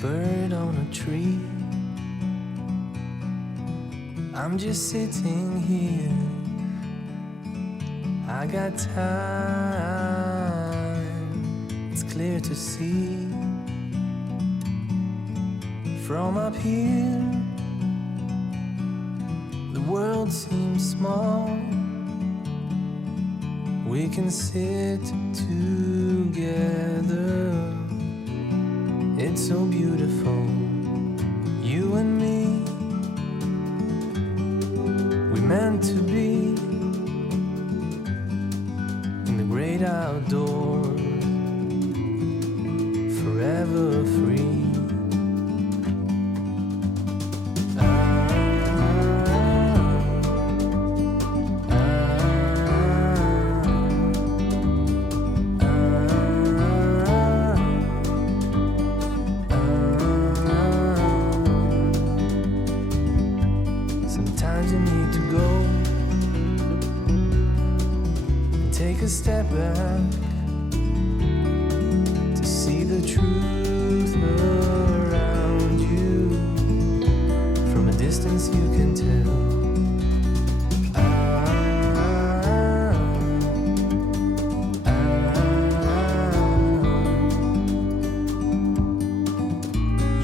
bird on a tree. I'm just sitting here. I got time. It's clear to see. From up here, the world seems small. We can sit together. It's so beautiful, you and me. We meant to be in the great outdoors, forever free. Sometimes you need to go and take a step back to see the truth around you. From a distance you can tell.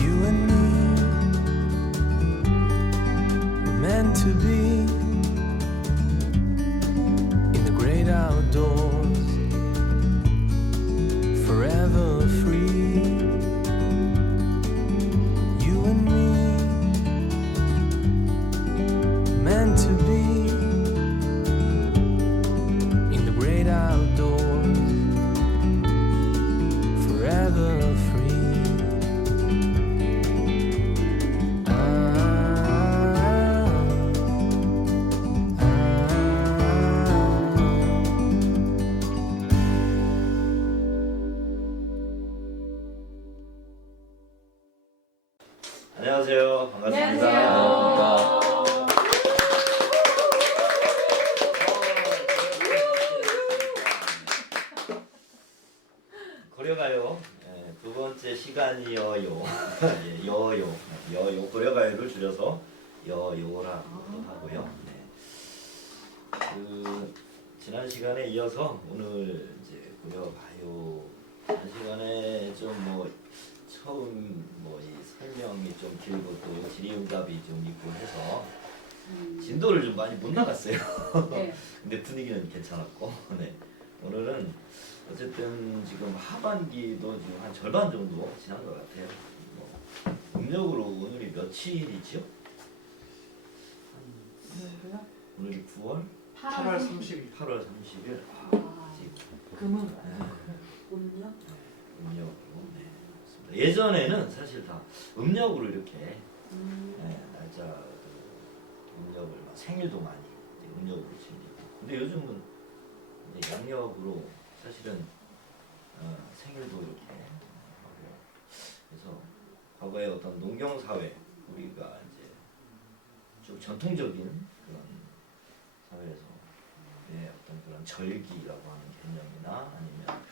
You and me were meant to be in the great outdoors, forever free. You and me meant to be in the great outdoors, forever free. 안녕하세요. 반갑습니다. 안녕하세요. 고려가요. 두 번째 시간이어요. 예, 여요 고려가요를 줄여서 여요라고 하고요. 네. 지난 시간에 이어서 오늘 이제 고려가요 지난 시간에 좀 처음 이 설명이 좀 길고 또 질의응답이 좀 있고 해서 진도를 좀 많이 못 나갔어요. 네. 근데 분위기는 괜찮았고, 네. 오늘은 어쨌든 지금 하반기도 지금 한 절반 정도 지난 것 같아요. 음력으로 오늘이 며칠이죠? 오늘이 9월? 8월 30일. 8월 30일. 아직 금은 음력? 음력으로. 네. 그렇습니다. 예전에는 사실 다 음력으로 이렇게 날짜 음력을 생일도 많이 음력으로 챙기고. 근데 요즘은 이제 양력으로 사실은 생일도 이렇게 하고. 그래서 과거에 어떤 농경 사회 우리가 이제 좀 전통적인 그런 사회에서 어떤 그런 절기라고 하는 개념이나 아니면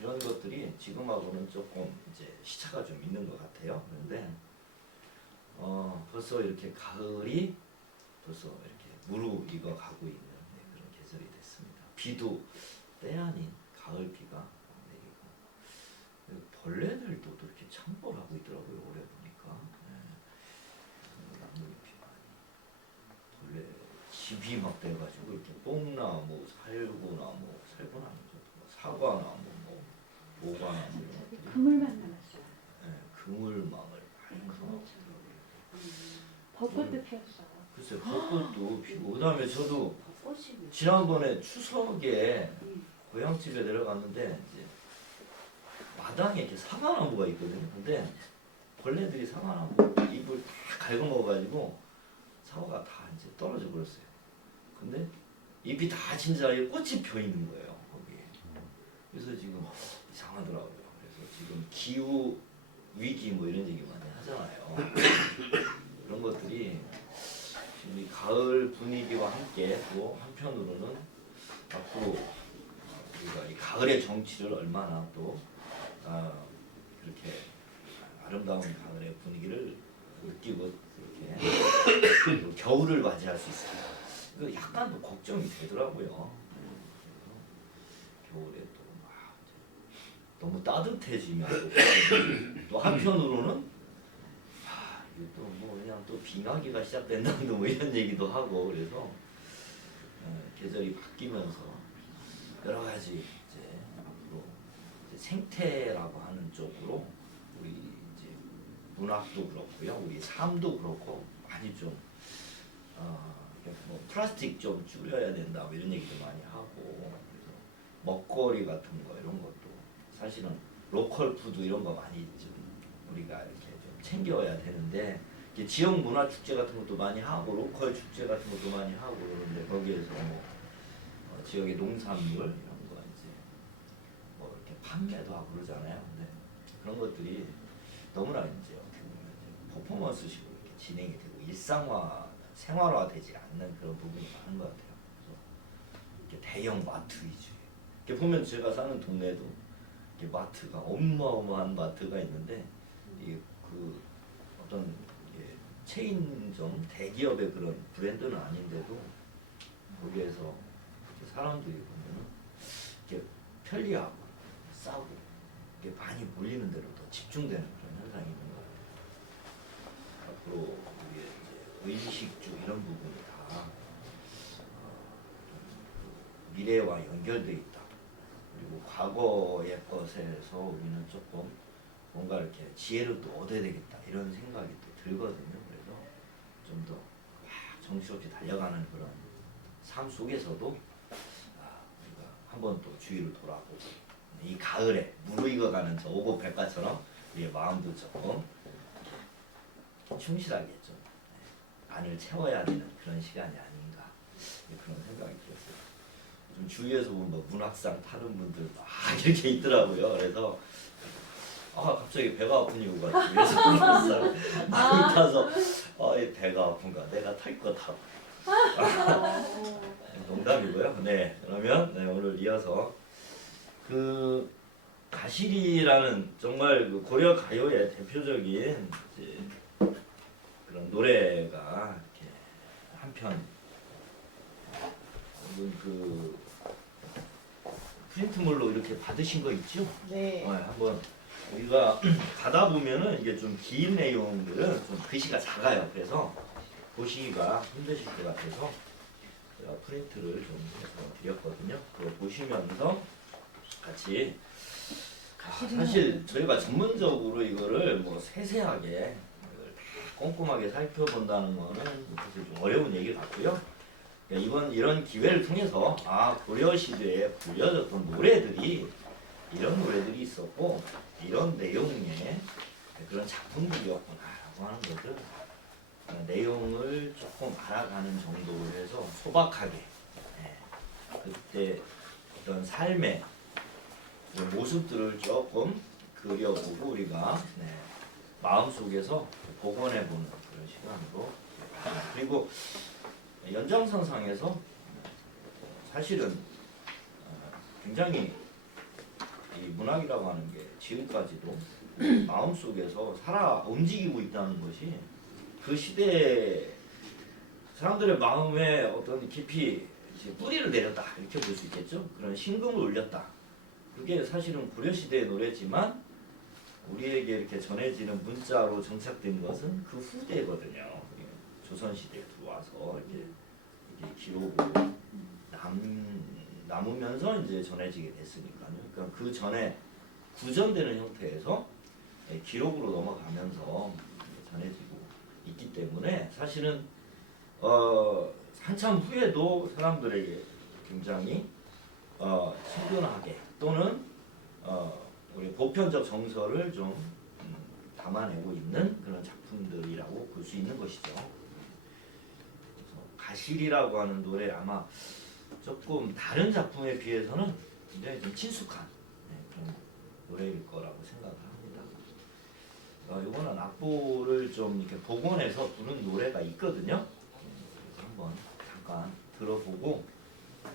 이런 것들이 지금하고는 조금 이제 시차가 좀 있는 것 같아요. 그런데 벌써 이렇게 가을이 벌써 이렇게 무르익어 가고 있는 그런 계절이 됐습니다. 비도 때 아닌 가을 비가 내리고 벌레들도 또 이렇게 창궐하고 있더라고요. 올해 보니까 나뭇잎이 많이 벌레 집이 막 돼가지고 이렇게 뽕나무, 살구나무, 살구나무죠. 사과나무, 모과나무 이런 것들이 그물만 남았어요. 그물망을 많이 벚꽃도 피었어요. 글쎄 벚꽃도 피고 그다음에 저도 벚꽃이 지난번에 추석에 고향집에 내려갔는데 이제 마당에 이렇게 사과나무가 있거든요. 근데 벌레들이 사과나무 잎을 다 갉아먹어가지고 사과가 다 이제 떨어져 버렸어요. 근데 잎이 다 진 자리에 꽃이 펴 있는 거예요. 거기에. 그래서 지금 이상하더라고요. 그래서 지금 기후 위기 이런 얘기 많이 하잖아요. 그런 것들이 지금 이 가을 분위기와 함께 또 한편으로는 앞으로 우리가 이 가을의 정치를 얼마나 또 아름다운 가을의 분위기를 느끼고 이렇게 그리고 겨울을 맞이할 수 있습니다. 그 약간 또 걱정이 되더라고요. 겨울에 또 막 너무 따뜻해지면 또 한편으로는 이게 또 뭐 그냥 또 빙하기가 시작된다 뭐 이런 얘기도 하고 그래서 계절이 바뀌면서 여러 가지 이제 앞으로 이제 생태라고 하는 쪽으로 우리 이제 문학도 그렇고요, 우리 삶도 그렇고 많이 좀 뭐 플라스틱 좀 줄여야 된다 뭐 이런 얘기도 많이 하고 그래서 먹거리 같은 거 이런 것도 사실은 로컬 푸드 이런 거 많이 좀 우리가 이렇게 좀 챙겨야 되는데 지역 문화 축제 같은 것도 많이 하고 로컬 축제 같은 것도 많이 하고 그러는데 거기에서 뭐 지역의 농산물 이런 거 이제 뭐 이렇게 판매도 하고 그러잖아요. 근데 그런 것들이 너무나 이제 어떻게 보면 이제 퍼포먼스식으로 이렇게 진행이 되고 일상화 생활화되지 않는 그런 부분이 많은 것 같아요. 그래서 이렇게 대형 마트 위주. 이렇게 보면 제가 사는 동네도 이렇게 마트가 어마어마한 마트가 있는데 이게 그 어떤 이게 체인점 대기업의 그런 브랜드는 아닌데도 거기에서 사람들이 보면은 이렇게 편리하고 싸고 이게 많이 몰리는 대로 더 집중되는 그런 현상이 있는 것 같아요. 앞으로 우리의 이제 의식주 이런 부분이 다 미래와 연결돼 있다. 그리고 과거의 것에서 우리는 조금 뭔가 이렇게 지혜를 또 얻어야 되겠다 이런 생각이 또 들거든요. 그래서 좀 더 정신없이 달려가는 그런 삶 속에서도 우리가 한번 또 주위를 돌아보고 이 가을에 무르익어가는 저 오곡백과처럼 우리의 마음도 조금 충실하게 좀 안을 채워야 되는 그런 시간이 아닌가 그런 생각이 들었어요. 좀 주위에서 보면 뭐 문학상 타는 분들 막 이렇게 있더라고요. 그래서 갑자기 배가 아픈 이유가 주위에서 문학상 많이 타서 이 배가 아픈가 내가 탈 거 타고 농담이고요. 네, 그러면 오늘 이어서 그 가시리라는 정말 그 고려 가요의 대표적인 이제 그런 노래가 이렇게 한편 그 프린트물로 이렇게 받으신 거 있죠? 네. 한번 우리가 가다 보면은 이게 좀 긴 내용들은 좀 글씨가 작아요. 그래서 보시기가 힘드실 것 같아서 제가 프린트를 좀 해서 드렸거든요. 그거 보시면서 같이 사실 저희가 전문적으로 이거를 뭐 세세하게 이걸 다 꼼꼼하게 살펴본다는 거는 사실 좀 어려운 얘기 같고요. 이번 이런 기회를 통해서 고려 시대에 불려졌던 노래들이 이런 노래들이 있었고 이런 내용의 그런 작품들이었구나라고 하는 것을 내용을 조금 알아가는 정도로 해서 소박하게 그때 어떤 삶의 모습들을 조금 그려보고 우리가 마음속에서 복원해보는 그런 시간으로 그리고 연장선상에서 사실은 굉장히 이 문학이라고 하는 게 지금까지도 마음속에서 살아 움직이고 있다는 것이 그 시대에 사람들의 마음에 어떤 깊이 뿌리를 내렸다 이렇게 볼 수 있겠죠. 그런 심금을 울렸다. 그게 사실은 고려시대의 노래지만 우리에게 이렇게 전해지는 문자로 정착된 것은 그 후대거든요. 조선시대에 들어와서 이게 기록으로 남으면서 이제 전해지게 됐으니까요. 그러니까 그 전에 구전되는 형태에서 기록으로 넘어가면서 전해지고 있기 때문에 사실은 한참 후에도 사람들에게 굉장히 친근하게 또는 우리 보편적 정서를 좀 담아내고 있는 그런 작품들이라고 볼 수 있는 것이죠. 그래서 가실이라고 하는 노래 아마 조금 다른 작품에 비해서는 굉장히 좀 친숙한 그런 노래일 거라고 생각을 합니다. 이거는 악보를 좀 이렇게 복원해서 부른 노래가 있거든요. 그래서 한번 잠깐 들어보고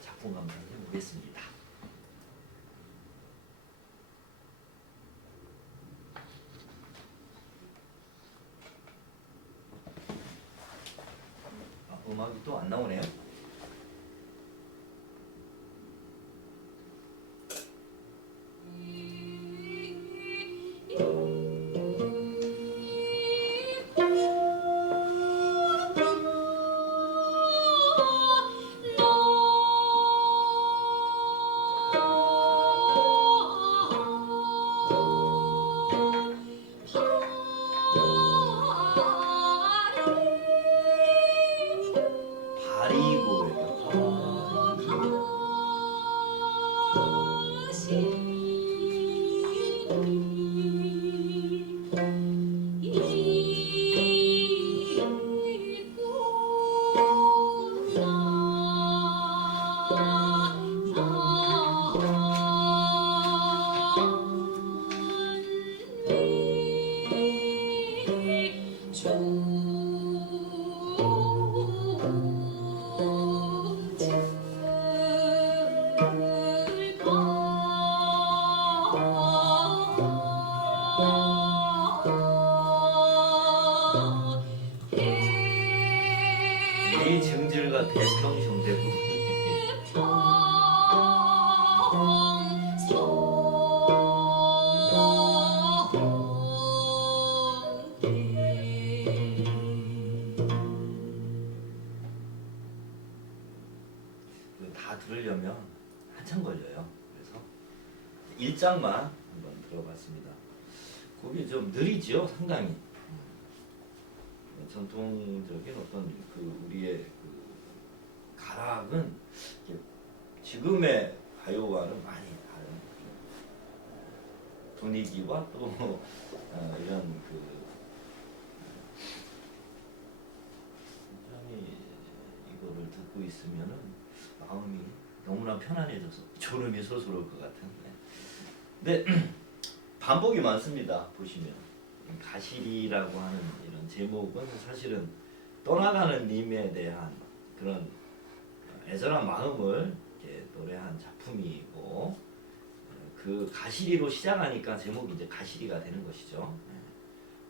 작품 감상해 보겠습니다. 음악이 또 안 나오네요. 이 증질과 대평형대 다 들으려면 한참 걸려요. 그래서 1장만 한번 들어봤습니다. 곡이 좀 느리지요, 상당히. 전통적인 어떤 그 우리의 그 가락은 지금의 가요와는 많이 다른 분위기와 또 이런 그 굉장히 이거를 듣고 있으면은 마음이 너무나 편안해져서 졸음이 솟을 것 같은데. 근데 반복이 많습니다. 보시면. 가시리라고 하는 이런 제목은 사실은 떠나가는 님에 대한 그런 애절한 마음을 이렇게 노래한 작품이고, 그 가시리로 시작하니까 제목이 이제 가시리가 되는 것이죠.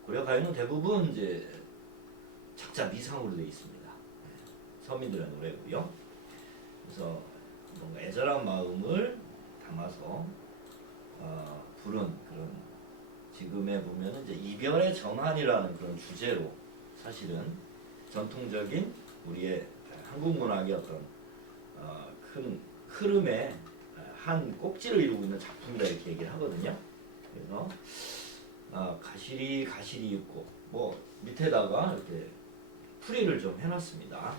고려 가요는 대부분 이제 작자 미상으로 되어 있습니다. 서민들의 노래고요. 그래서 뭔가 애절한 마음을 담아서 부른 그런, 지금에 보면은 이제 이별의 정한이라는 그런 주제로 사실은 전통적인 우리의 한국 문학의 어떤 큰 흐름의 한 꼭지를 이루고 있는 작품이다 이렇게 얘기를 하거든요. 그래서 가시리 있고 뭐 밑에다가 이렇게 풀이를 좀 해놨습니다.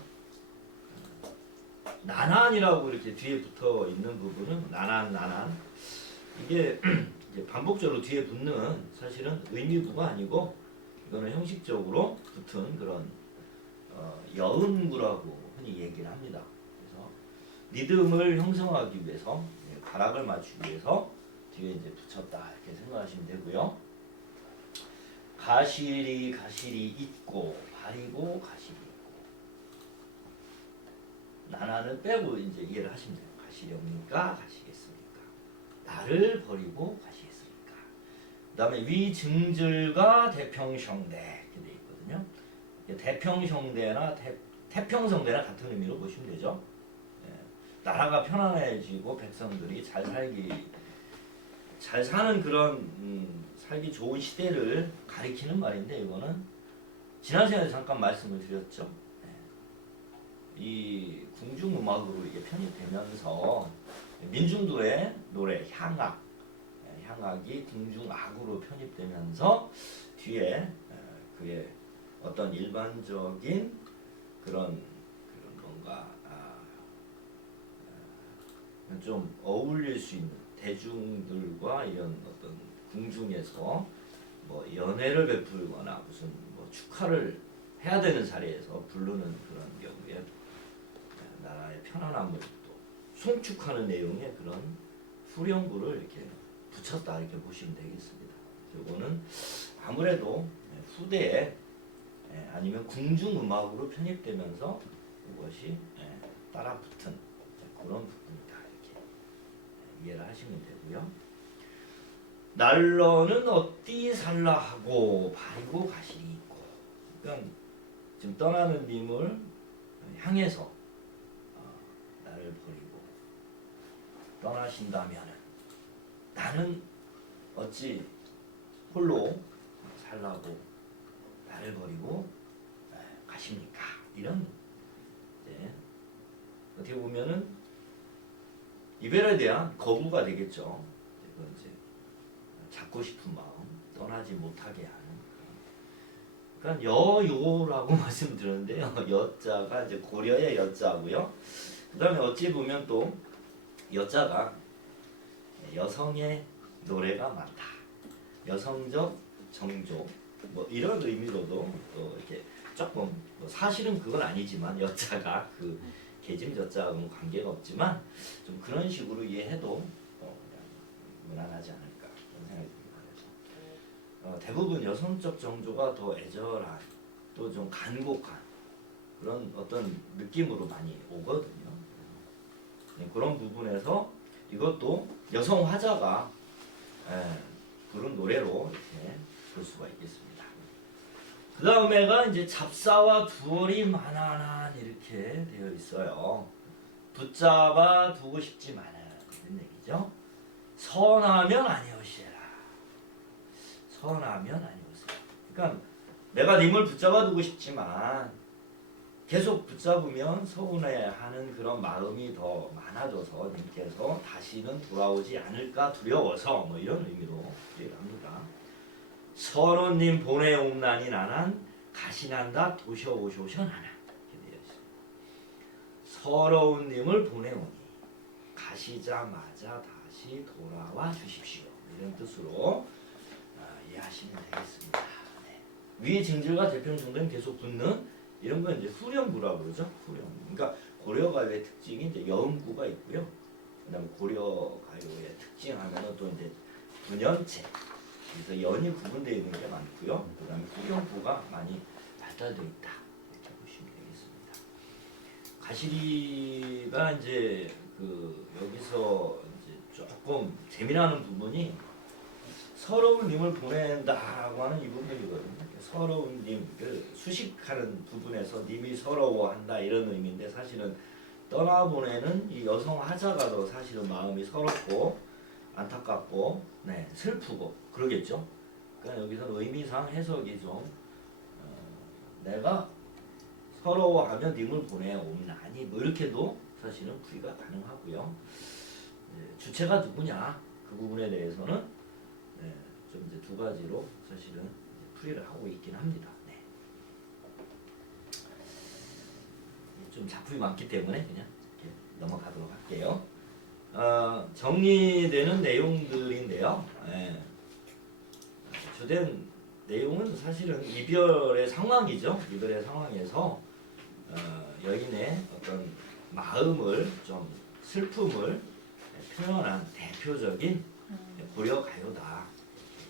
나난이라고 이렇게 뒤에 붙어 있는 부분은 나난 이게 이제 반복적으로 뒤에 붙는 사실은 의미구가 아니고 이거는 형식적으로 붙은 그런 여음구라고 흔히 얘기를 합니다. 그래서 리듬을 형성하기 위해서 가락을 맞추기 위해서 뒤에 이제 붙였다 이렇게 생각하시면 되고요. 가시리 있고 바리고 가시리 있고 나나는 빼고 이제 이해를 하시면 돼요. 가시리 없니까 가시겠습니까? 나를 버리고 가시겠습니까? 그 다음에 위증절과 대평형대 이렇게 돼 있거든요. 대평형대나 태평성대나 같은 의미로 보시면 되죠. 나라가 편안해지고 백성들이 잘 사는 그런 살기 좋은 시대를 가리키는 말인데, 이거는 지난 시간에 잠깐 말씀을 드렸죠. 이 궁중음악으로 이게 편입되면서 민중들의 노래 향악이 궁중악으로 편입되면서 뒤에 그의 어떤 일반적인 그런 뭔가 좀 어울릴 수 있는 대중들과 이런 어떤 궁중에서 뭐 연회를 베풀거나 무슨 뭐 축하를 해야 되는 자리에서 부르는 그런 경우에 나라의 편안함을 또 송축하는 내용의 그런 후렴구를 이렇게 붙였다 이렇게 보시면 되겠습니다. 이거는 아무래도 후대에 아니면 궁중음악으로 편입되면서 이것이 따라붙은 그런 부분이다 이렇게 이해를 하시면 되고요. 날러는 어디 살라하고 바리고 가시리 있고, 그러니까 지금 떠나는 님을 향해서 나를 버리고 떠나신다면은 나는 어찌 홀로 살라고 나를 버리고 가십니까? 이런 어떻게 보면은 이별에 대한 거부가 되겠죠. 그건 이제 잡고 싶은 마음, 떠나지 못하게 하는. 그러니까 여요라고 말씀드렸는데요. 여자가 이제 고려의 여자고요. 그다음에 어찌 보면 또 여자가 여성의 노래가 많다. 여성적 정조 뭐 이런 의미로도 또 이렇게 조금 뭐 사실은 그건 아니지만 여자가 그 계집 여자하고는 관계가 없지만 좀 그런 식으로 이해해도 그냥 무난하지 않을까 그런 생각이 듭니다. 그래서 대부분 여성적 정조가 더 애절한 또 좀 간곡한 그런 어떤 느낌으로 많이 오거든요. 그런 부분에서 이것도 여성 화자가 부른 노래로 이렇게 볼 수가 있겠습니다. 그 다음에가 이제 잡사와 두월이 만한한 이렇게 되어 있어요. 붙잡아 두고 싶지만은 이런 얘기죠. 선하면 아니오시라. 선하면 아니오시라. 그러니까 내가 님을 붙잡아 두고 싶지만 계속 붙잡으면 서운해하는 그런 마음이 더 많아져서 님께서 다시는 돌아오지 않을까 두려워서 뭐 이런 의미로 얘기합니다. 서로님 보내옵나니 나난 가시난다 도셔오쇼셔나나 이렇게 되어 있습니다. 서러운 님을 보내오니 가시자마자 다시 돌아와 주십시오. 이런 뜻으로 이해하시면 되겠습니다. 네. 위 증질과 대평 정도는 계속 붙는 이런 건 이제 후렴구라고 그러죠. 후렴. 그러니까 고려가요의 특징이 이제 여음구가 있고요. 그다음에 고려가요의 특징하면은 또 이제 분연체. 그래서 연이 구분되어 있는 게 많고요. 그다음에 후렴구가 많이 발달되어 있다. 이렇게 보시면 되겠습니다. 가시리가 이제 그 여기서 이제 조금 재미나는 부분이 서러운 님을 보낸다라고 하는 이 부분이거든요. 서러운 님, 그 수식하는 부분에서 님이 서러워한다 이런 의미인데 사실은 떠나보내는 이 여성 하자가 더 사실은 마음이 서럽고 안타깝고 슬프고 그러겠죠. 그러니까 여기서 의미상 해석이 좀 내가 서러워하면 님을 보내옵나니 뭐 이렇게도 사실은 풀이가 가능하고요. 주체가 누구냐 그 부분에 대해서는 좀 이제 두 가지로 사실은 풀이를 하고 있긴 합니다. 좀 작품이 많기 때문에 그냥 이렇게 넘어가도록 할게요. 정리되는 내용들인데요. 주된 내용은 사실은 이별의 상황이죠. 이별의 상황에서 여인의 어떤 마음을 좀 슬픔을 표현한 대표적인 고려 가요다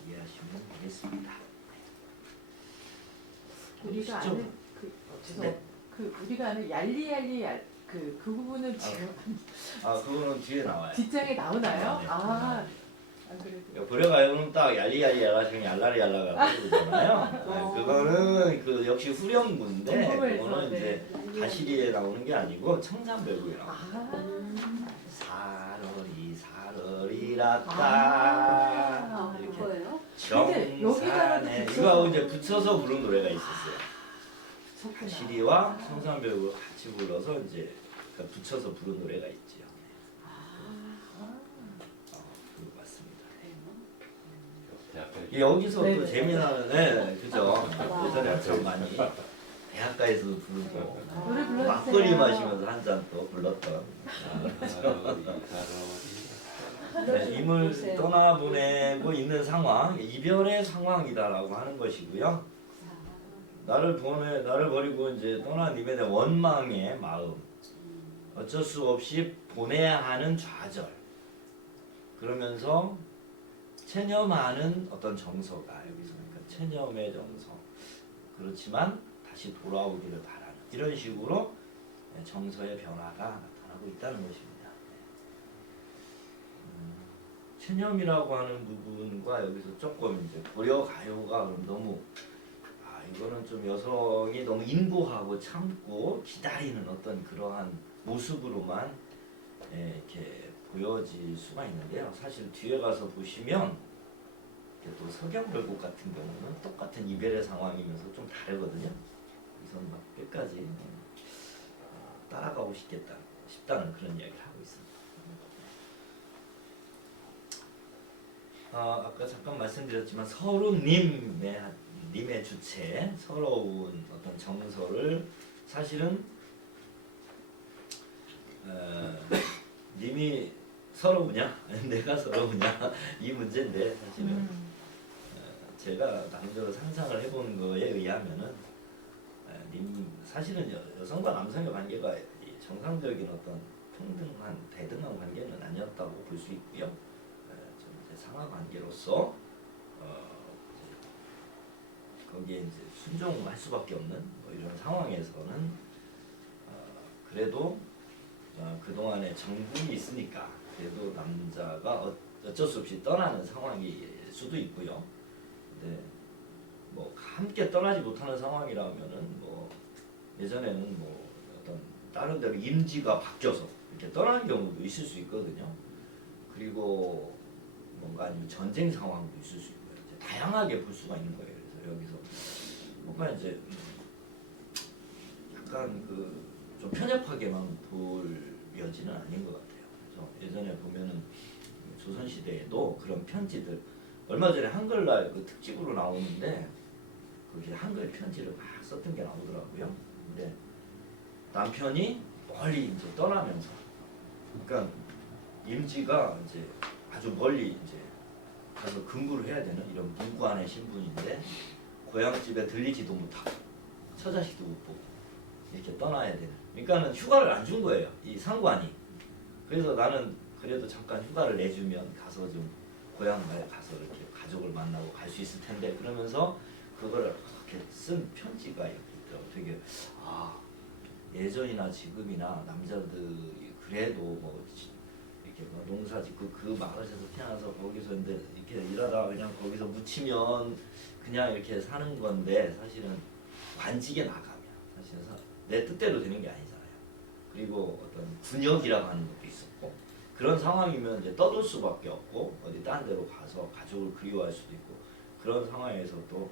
이렇게 이해하시면 되겠습니다. 우리가 아는 우리가 아는 얄리얄리 그 부분은 지금 그거는 뒤에 나와요. 뒷장에 나오나요? 네, 그래도 고려 가요는 딱 얄리얄리 해가지고 얄라리 얄라가 그러잖아요. 그거는 그 역시 후렴구인데 그거는 이제 가시리에 나오는 게 아니고 청산별구에 나와요. 사러리 사러리라따 이렇게 뭐예요? 근데 여기다가도 정산에 붙여서- 이거 이제 붙여서 부른 노래가 있었어요. 좋구나. 가시리와 청산별구 같이 불러서 이제 붙여서 부른 노래가 있지요. 그거 맞습니다. 여기서 또 재미나는 그죠? 예전에 참 많이 대학가에서도 부르고 노래 불러주세요. 막걸리 마시면서 한 잔 또 불렀던 임을 떠나보내고 있는 상황, 이별의 상황이다라고 하는 것이고요. 나를 버리고 이제 떠난 님에 대한 원망의 마음, 어쩔 수 없이 보내야 하는 좌절, 그러면서 체념하는 어떤 정서가 여기서 그러니까 체념의 정서, 그렇지만 다시 돌아오기를 바라는 이런 식으로 정서의 변화가 나타나고 있다는 것입니다. 체념이라고 하는 부분과 여기서 조금 이제 고려 가요가 너무 이거는 좀 여성이 너무 인고하고 참고 기다리는 어떤 그러한 모습으로만 이렇게 보여질 수가 있는데요. 사실 뒤에 가서 보시면 또 석양별곡 같은 경우는 똑같은 이별의 상황이면서 좀 다르거든요. 그래서 막 끝까지 따라가고 싶다는 그런 이야기를 하고 있습니다. 아까 잠깐 말씀드렸지만 님의 주체, 서러운 어떤 정서를 사실은 님이 서러우냐, 내가 서러우냐 이 문제인데 사실은 제가 남자로 상상을 해본 거에 의하면은 님 사실은 여성과 남성의 관계가 정상적인 어떤 평등한 대등한 관계는 아니었다고 볼 수 있고요. 좀 이제 상하 관계로서 거기에 이제 순종할 수밖에 없는 뭐 이런 상황에서는 그래도 그 동안에 정분이 있으니까 그래도 남자가 어쩔 수 없이 떠나는 상황일 수도 있고요. 근데 뭐 함께 떠나지 못하는 상황이라면은 뭐 예전에는 뭐 어떤 다른 데로 임지가 바뀌어서 이렇게 떠나는 경우도 있을 수 있거든요. 그리고 뭔가 아니면 전쟁 상황도 있을 수 있고요. 이제 다양하게 볼 수가 있는 거예요. 그래서 여기서 뭔가 이제 약간 그 좀 편협하게만 볼 여지는 아닌 것 같아요. 그래서 예전에 보면은 조선 시대에도 그런 편지들 얼마 전에 한글날 그 특집으로 나오는데 그게 한글 편지를 막 썼던 게 나오더라고요. 근데 남편이 멀리 이제 떠나면서, 그러니까 임지가 이제 아주 멀리 이제 가서 근무를 해야 되는 이런 무관의 신분인데 고향집에 들리지도 못하고 처자식도 못 보고 이렇게 떠나야 되는. 그러니까는 휴가를 안 준 거예요, 이 상관이. 그래서 나는 그래도 잠깐 휴가를 내주면 가서 좀 고향마에 가서 이렇게 가족을 만나고 갈 수 있을 텐데, 그러면서 그걸 이렇게 쓴 편지가 이렇게 있더라고요. 되게 예전이나 지금이나 남자들이 그래도 뭐 이렇게 뭐 농사짓고 그 마을에서 태어나서 거기서 이제 이렇게 일하다가 그냥 거기서 묻히면 그냥 이렇게 사는 건데, 사실은 관직에 나가면 사실은 내 뜻대로 되는 게 아니잖아요. 그리고 어떤 군역이라고 하는 것도 있었고, 그런 상황이면 이제 떠돌 수밖에 없고 어디 딴 데로 가서 가족을 그리워할 수도 있고, 그런 상황에서 또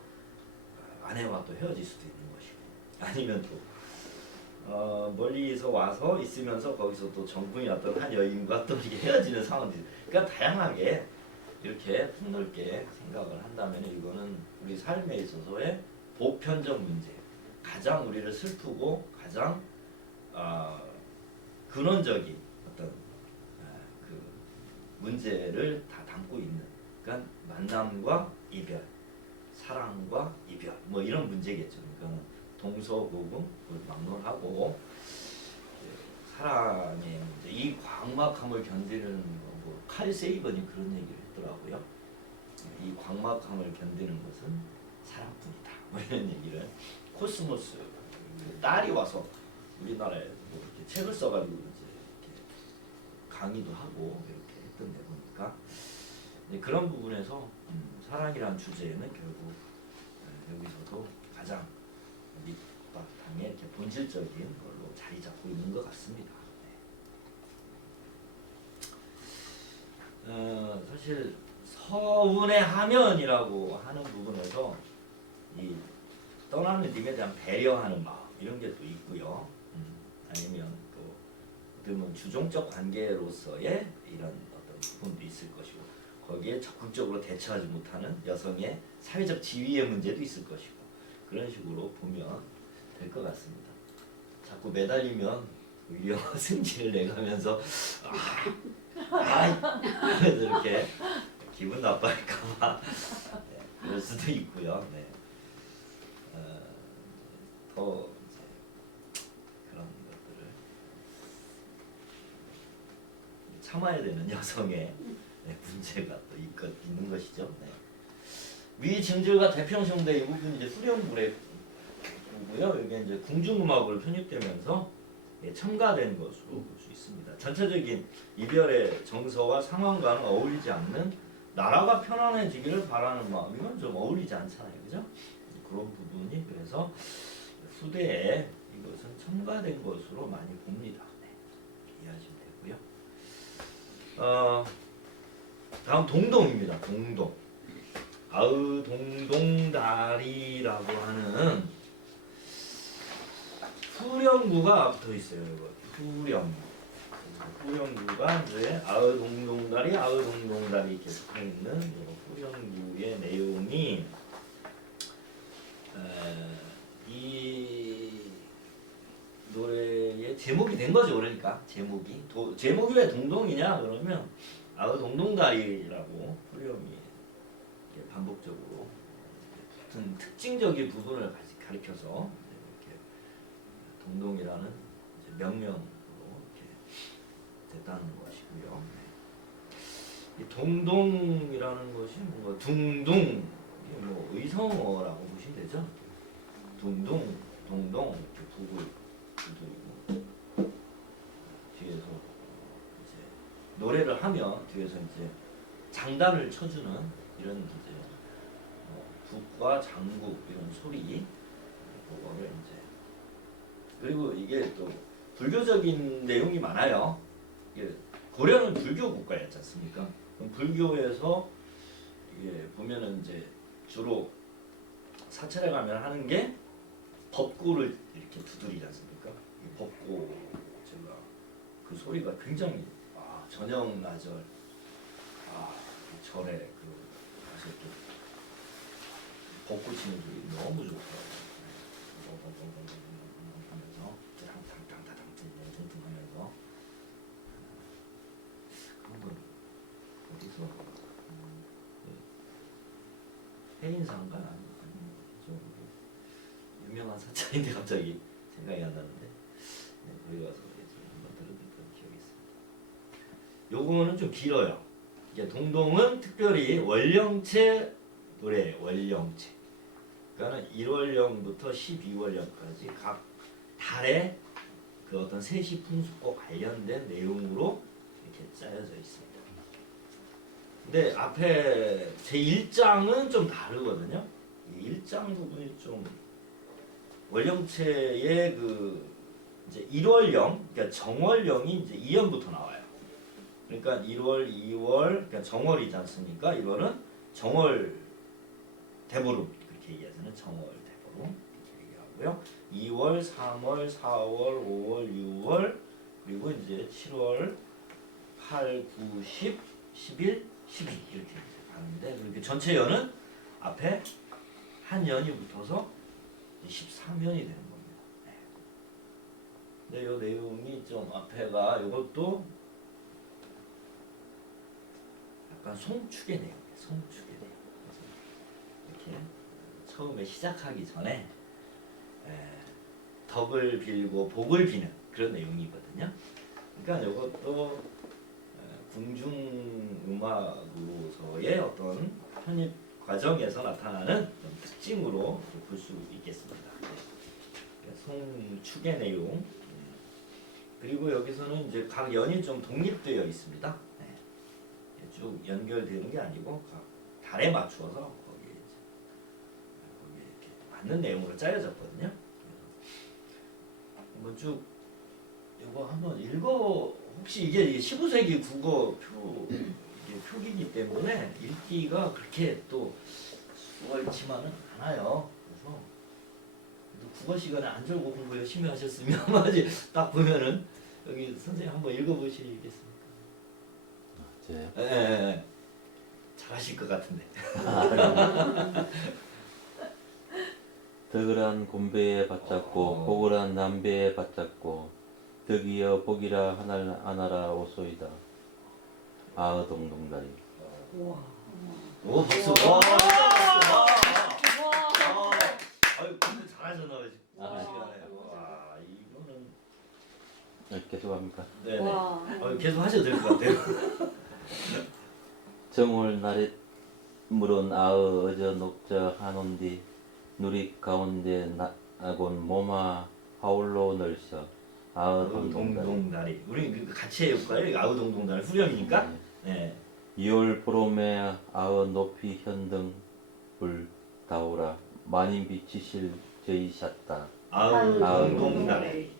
아내와 또 헤어질 수도 있는 것이고, 아니면 또 멀리서 와서 있으면서 거기서 또 정분이 왔던 한 여인과 또 이렇게 헤어지는 상황들이, 그러니까 다양하게 이렇게 폭넓게 생각을 한다면 이거는 우리 삶에 있어서의 보편적 문제, 가장 우리를 슬프고 가장 근원적인 어떤 그 문제를 다 담고 있는, 그러니까 만남과 이별, 사랑과 이별, 뭐 이런 문제겠죠. 그러니까 동서고금 막론하고 사랑의 문제, 이 광막함을 견디는 뭐 칼 세이건이 그런 얘기를 했더라고요. 이 광막함을 견디는 것은 사랑뿐이다, 뭐 이런 얘기를. 코스모스 딸이 와서 우리나라에 뭐 이렇게 책을 써가지고 이제 이렇게 강의도 하고 이렇게 했던 데 보니까 그런 부분에서 사랑이란 주제는 결국 여기서도 가장 밑바탕에 이렇게 본질적인 걸로 자리 잡고 있는 것 같습니다. 사실 서운의 하면이라고 하는 부분에서 이 떠나는 님에 대한 배려하는 마음, 이런 게 또 있고요. 아니면 또 어떻게 보면 주종적 관계로서의 이런 어떤 부분도 있을 것이고, 거기에 적극적으로 대처하지 못하는 여성의 사회적 지위의 문제도 있을 것이고, 그런 식으로 보면 될 것 같습니다. 자꾸 매달리면 오히려 승질을 내가면서 그래서 이렇게 기분 나빠할까봐 그럴 수도 있고요. 네. 더 이제 그런 것들을 참아야 되는 여성의 문제가 또 있는 것이죠. 네. 위 증질과 대평성대 이 부분이 이제 후렴구고요. 이게 이제 궁중음악으로 편입되면서 첨가된 것으로 볼 수 있습니다. 전체적인 이별의 정서와 상황과는 어울리지 않는, 나라가 편안해지기를 바라는 마음, 이건 좀 어울리지 않잖아요, 그죠? 그런 부분이 그래서 후대에 이것은 첨가된 것으로 많이 봅니다. 네, 이해하시면 되고요. 다음 동동입니다. 동동. 동동다리라고 하는 후렴구가 붙어 있어요. 이거 후렴구가 이제 동동다리 동동다리 이렇게 붙어 있는 후렴구의 내용이 이 노래의 제목이 된 거죠. 그러니까 제목이 왜 동동이냐 그러면 동동다리라고 후렴이 이렇게 반복적으로 붙은 특징적인 부분을 가리켜서 이렇게 동동이라는 이제 명명으로 이렇게 됐다는 것이고요. 이 동동이라는 것이 뭔가 둥둥 이게 뭐 의성어라고 보시면 되죠. 둥둥 동동 이렇게 북을 두드리고 뒤에서 이제 노래를 하면 뒤에서 이제 장단을 쳐주는 이런 이제 북과 장구 이런 소리 그거를 이제 그리고 이게 또 불교적인 내용이 많아요. 이게 고려는 불교 국가였지 않습니까? 그럼 불교에서 이게 보면은 이제 주로 사찰에 가면 하는 게 법고를 이렇게 두드리지 않습니까? 이 법고 제가 그 소리가 굉장히 저녁 나절 그 절에 가서 이렇게 법고 치는 소리 너무 좋더라고요. 하면서 탕탕탕탕탕 하면서 한번 어디서 해인사인가 아니죠? 유명한 사찰인데 갑자기 생각이 안 나는데 거기 가서 한번 들어봤던 기억이 있습니다. 요거는 좀 길어요. 이게 동동은 특별히 월령체 노래 월령체. 그러니까는 1월령부터 12월령까지 각 달의 그 어떤 세시 풍습과 관련된 내용으로 이렇게 짜여져 있습니다. 근데 앞에 제 1장은 좀 다르거든요. 이 1장 부분이 좀 월령체의 그 이제 1월령, 그러니까 정월령이 이제 2연부터 나와요. 그러니까 1월, 2월, 그러니까 정월이지 않습니까? 1월은 정월 대보름 그렇게 얘기하잖아요. 정월 대보름 이렇게 얘기하고요. 2월, 3월, 4월, 5월, 6월 그리고 이제 7월, 8, 9, 10, 11, 12 이렇게 가는데 그렇게 전체 연은 앞에 한 연이 붙어서 13연이 되는 겁니다. 네. 근데 이 내용이 좀 앞에가 이것도 약간 송축의 내용이에요. 송축의 내용. 그래서 이렇게 처음에 시작하기 전에 덕을 빌고 복을 비는 그런 내용이거든요. 그러니까 이것도 궁중음악으로서의 어떤 편입 과정에서 나타나는 특징으로 볼 수 있겠습니다. 송축의 내용. 그리고 여기서는 이제 각 연이 좀 독립되어 있습니다. 쭉 연결되는 게 아니고 각 달에 맞추어서 거기에 이렇게 맞는 내용으로 짜여졌거든요. 한번 쭉 이거 한번 읽어. 혹시 이게 15세기 국어 표기이기 때문에 읽기가 그렇게 또 수월치만은 않아요. 그래서 국어 시간에 안 졸고 공부 열심히 하셨으면 딱 보면은 여기 선생님 한번 읽어보시겠습니까? 예. 잘하실 것 같은데. 덕을한 곤배에 받잡고 복을한 남배에 받잡고 덕이여 복이라 하나라 오소이다. 동동다리. 오 박수. 아유 근데 잘하셨나 봐요. 시간에. 와 이거는. 계속 합니까? 네네. 계속 하셔도 될 것 같아요. 정월 날에 물은 어저 녹저 하논디 누리 가운데 나곤 몸아 하울로 널셔 동동다리. 우리 같이 해볼까요? 아우동동다리 후렴이니까. 네. 2월 보름에 높이 현등 불 다오라 많이 비치실 저이셨다. 아우 아우, 동동다리.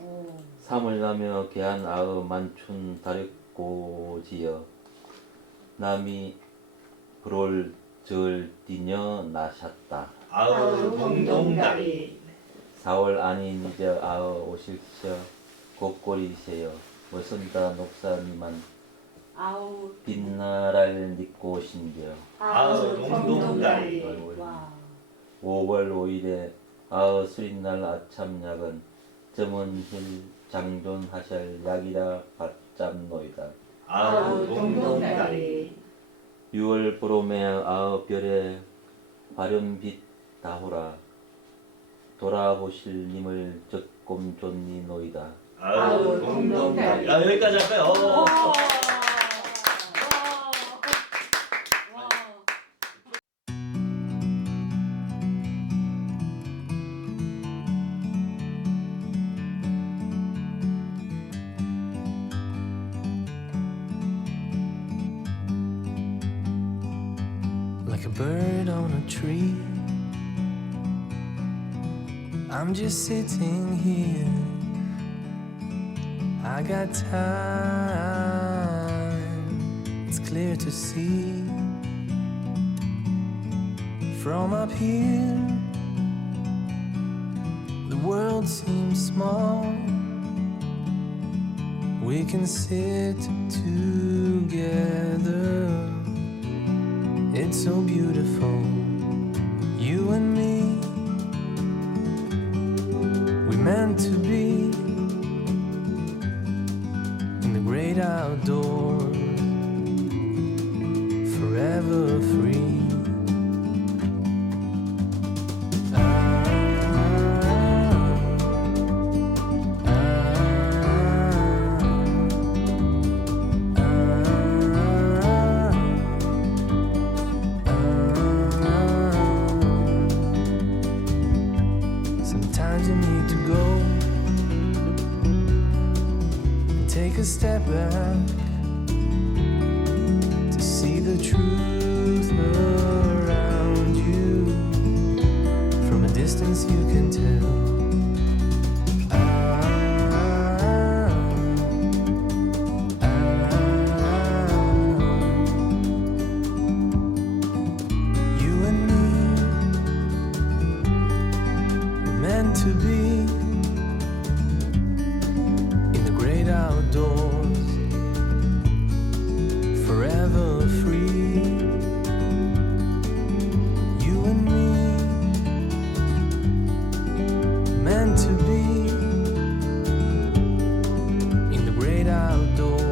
오. 삼을 나며 개한 아의 만춘 다렸고지여 남이 그롤 절 뛰녀 나셨다. 아우 동동다리. 4월 아닌 이제 아의 오실셔 곱골이세요. 머선다 녹사니만 아우 빛나랄 믿고 오신대요. 아우 동동다리. 와 5월 5일에 아의 수린날 아참약은 점은 힐 장존하샬 약이라 받잡노이다. 아우 동동다리. 6월 보름에 아의 별에 발연빛 다호라 돌아보실 님을 적곰존니노이다. 아우 동동다리. 아 여기까지 할까요? Like a bird on a tree, I'm just sitting here. I got time, it's clear to see. From up here, the world seems small. We can sit together. It's so beautiful, you and me. We meant to be in the great outdoors, forever free. Sometimes you need to go and take a step back to see the truth around you. From a distance you can tell. You and me meant to be in the great outdoors, forever free. You and me meant to be in the great outdoors.